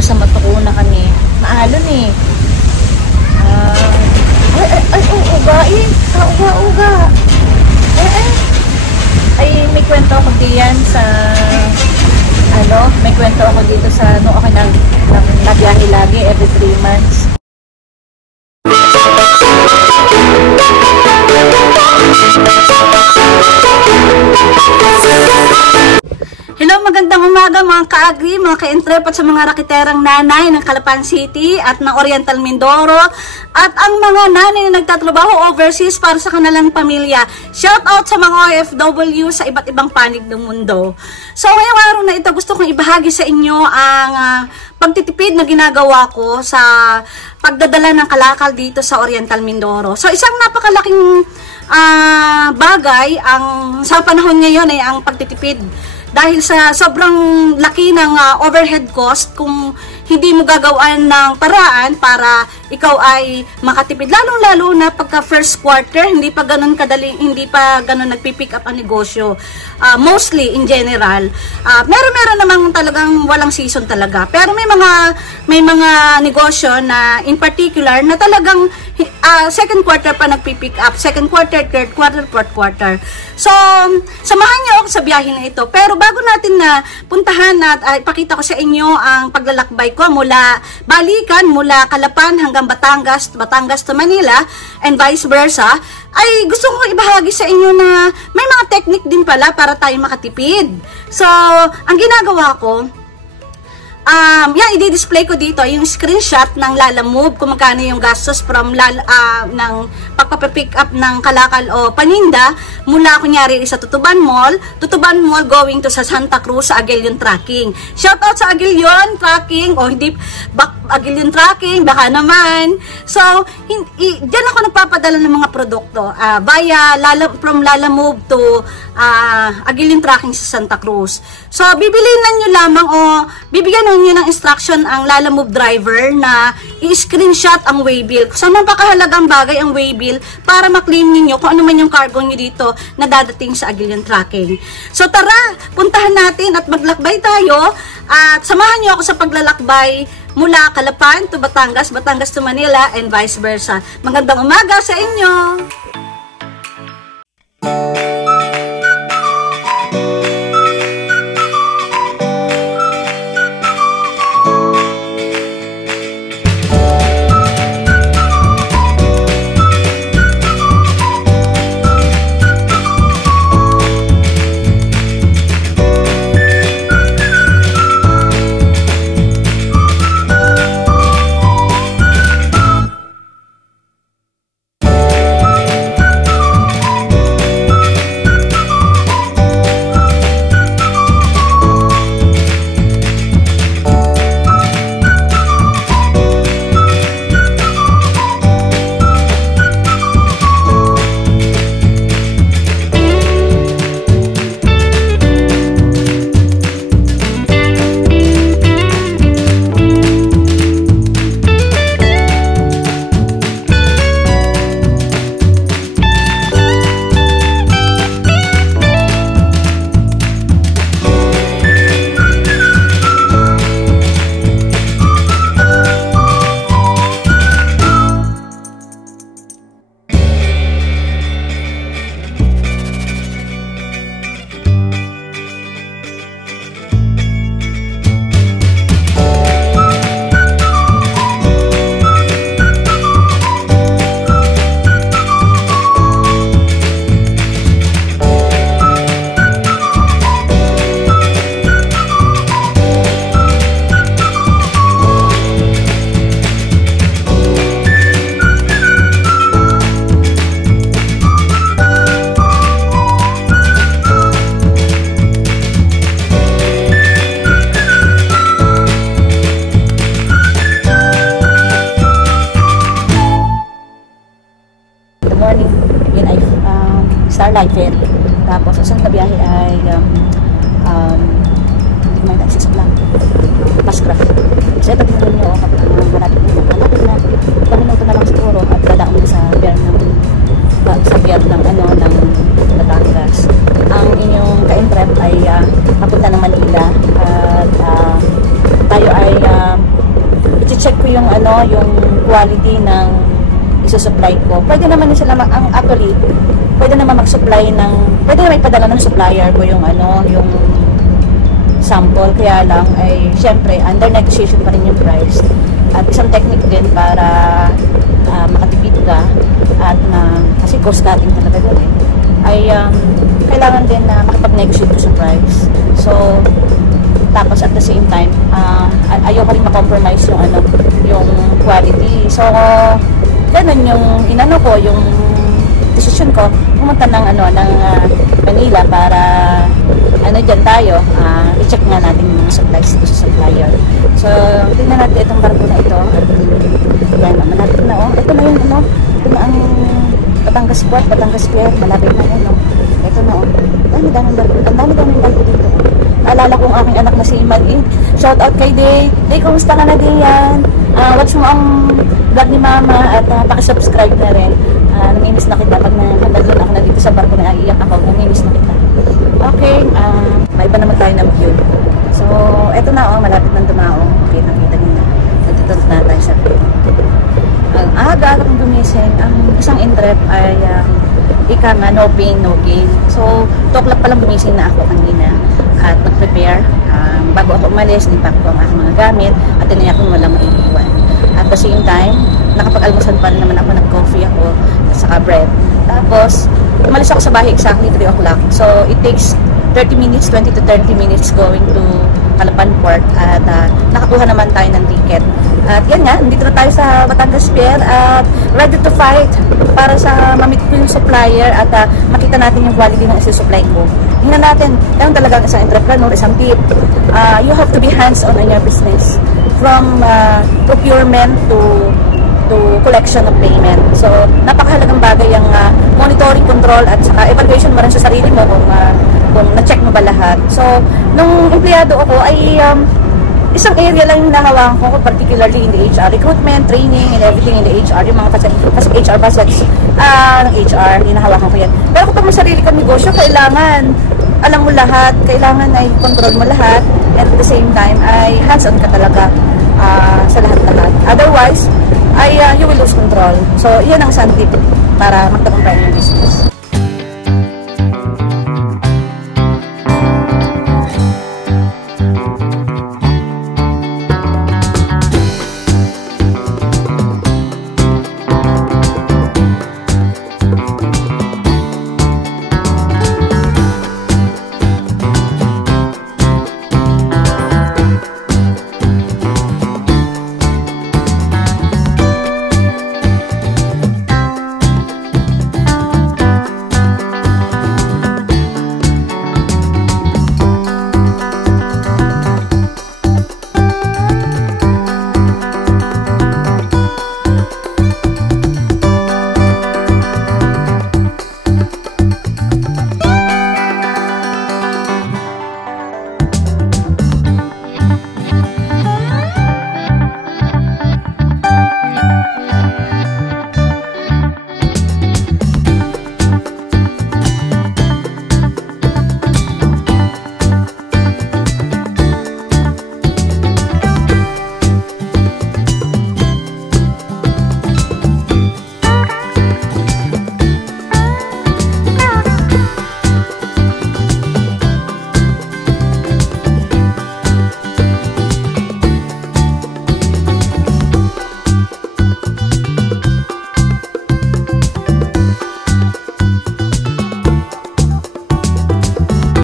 nasa Matuco na kami. Maalon eh. Uga eh. Uga. Ay, may kwento ako diyan sa may kwento ako dito sa ako nagbiyahe lagi every 3 months. Hello, magandang umaga mga ka-agri, mga ka-entrep at sa mga rakiterang nanay ng Calapan City at ng Oriental Mindoro at ang mga nanay na nagtatrabaho overseas para sa kanilang pamilya. Shout out sa mga OFW sa iba't ibang panig ng mundo. So ngayong araw na ito gusto kong ibahagi sa inyo ang pagtitipid na ginagawa ko sa pagdadala ng kalakal dito sa Oriental Mindoro. So isang napakalaking bagay sa panahon ngayon ay ang pagtitipid. Dahil sa sobrang laki ng overhead cost, kung hindi mo gagawin ng paraan para ikaw ay makatipid, lalong-lalo na pagka first quarter, hindi pa ganun kadali, hindi pa ganun nagpipick up ang negosyo. Mostly in general, meron namang talagang walang season talaga. Pero may mga negosyo na in particular na talagang second quarter pa nagpipick up, second quarter, third quarter, fourth quarter. So, samahan niyo ako sa biyahe na ito. Pero bago natin na puntahan at ipakita ko sa inyo ang paglalakbay ko mula Calapan hanggang Batangas to Manila and vice versa, ay gusto ko ibahagi sa inyo na may mga technique din pala para tayo makatipid. So, ang ginagawa ko, yan, i-display ko dito yung screenshot ng Lalamove kung magkano yung gastos from ng pagpapick up ng kalakal o paninda mula kunyari sa Tutuban Mall going to sa Santa Cruz sa Aguilion Tracking. Shout out sa Aguilion Tracking o hindi Aguilion Tracking, baka naman. So, diyan ako nagpapadala ng mga produkto from Lalamove to Aguilion Tracking sa Santa Cruz. So, bibilinan nyo lamang o bibigyan nyo ng instruction ang Lalamove driver na i-screenshot ang waybill. So, napakahalagang bagay ang waybill para maklaim ninyo kung ano man yung cargo nyo dito na dadating sa Aguilion Tracking. So, tara, puntahan natin at maglakbay tayo at samahan nyo ako sa paglalakbay mula Calapan to Batangas to Manila and vice versa. Magandang umaga sa inyo! Starlight Ferry. Tapos, ang sunod na biyahe ay hindi may nagsisip lang. Pascraft. So, ito tingnan nyo, malapit na. 1 minuto na lang siguro at dadaan mo sa pier ng Batangas. Ang inyong ka-entrep ay papunta ng Manila at tayo ay yung ano, yung quality ng isusupply ko. Pwede naman din sila actually, pwede naman mag-supply ng, pwede naman ipadala ng supplier ko yung ano, yung sample. Kaya lang ay syempre under negotiation pa rin yung price. At isang technique din para makatipid ka at kasi cost cutting talaga din ay kailangan din na makapag-negotiate ko sa price. So tapos at the same time ayoko rin ma-compromise yung ano, yung quality. So ganun yung inano ko, yung decision ko, pumunta ng ano, ng Manila para ano dyan tayo, i-check nga natin yung mga supplies dito sa supplier. So tingnan natin itong barko na ito. Yan, malapit na oh. Ito na yung ano, ito na ang Batangas Port, Batangas Pier, malapit na yun oh. Ito na oh. Dami-daming barko, ang dami-daming barko dito. Naalala kong aking anak na si Iman. Shout out kay Day. Day, kumusta ka na din yan? Watch mo ang vlog ni Mama at pakisubscribe na rin. Namimiss na kita pag nandun ako na dito sa barko na iiyak ako. Namimiss na kita. Okay, may iba naman tayo ng view. So, eto na oh, malapit ng dumaong. Okay, nakita niyo na. Nandito na tayo sa view. Ang aga akong gumising, ang isang intrep ay ika nga, no pain, no gain. So, 2 o'clock pa lang gumising na ako kanina at nag-prepare. Bago ako umalis, nipack ko ang aking mga gamit at tiniyak kong walang maiiwan. At the same time, nakapag-almusan pa rin naman ako, nag-coffee ako at saka bread. Tapos, umalis ako sa bahay exactly 3 o'clock. So, it takes 30 minutes, 20 to 30 minutes going to Calapan Port at nakakuha naman tayo ng ticket. At yan nga, nandito na tayo sa Batangas Pier at ready to fight para sa mamit ko yung supplier at makita natin yung quality ng isi-supply ko. Tingnan natin, kayong talagang isang entrepreneur, isang tip. You have to be hands-on in your business. From procurement to collection of payment. So, napakahalagang bagay ang monitoring, control, at saka evaluation mo rin sa sarili mo kung na-check mo ba lahat. So, nung empleyado ako ay isang area lang yung nahawakan ko, particularly in the HR, recruitment, training, and everything in the HR, yung mga HR facets ng HR, hinahawakan ko yan. Pero kung may sarili kang negosyo, kailangan alam mo lahat, kailangan ay control mo lahat, and at the same time ay hands-on ka talaga sa lahat-lahat. Otherwise, ay you will lose control. So, yan ang isang tip para magtagumpay ng business.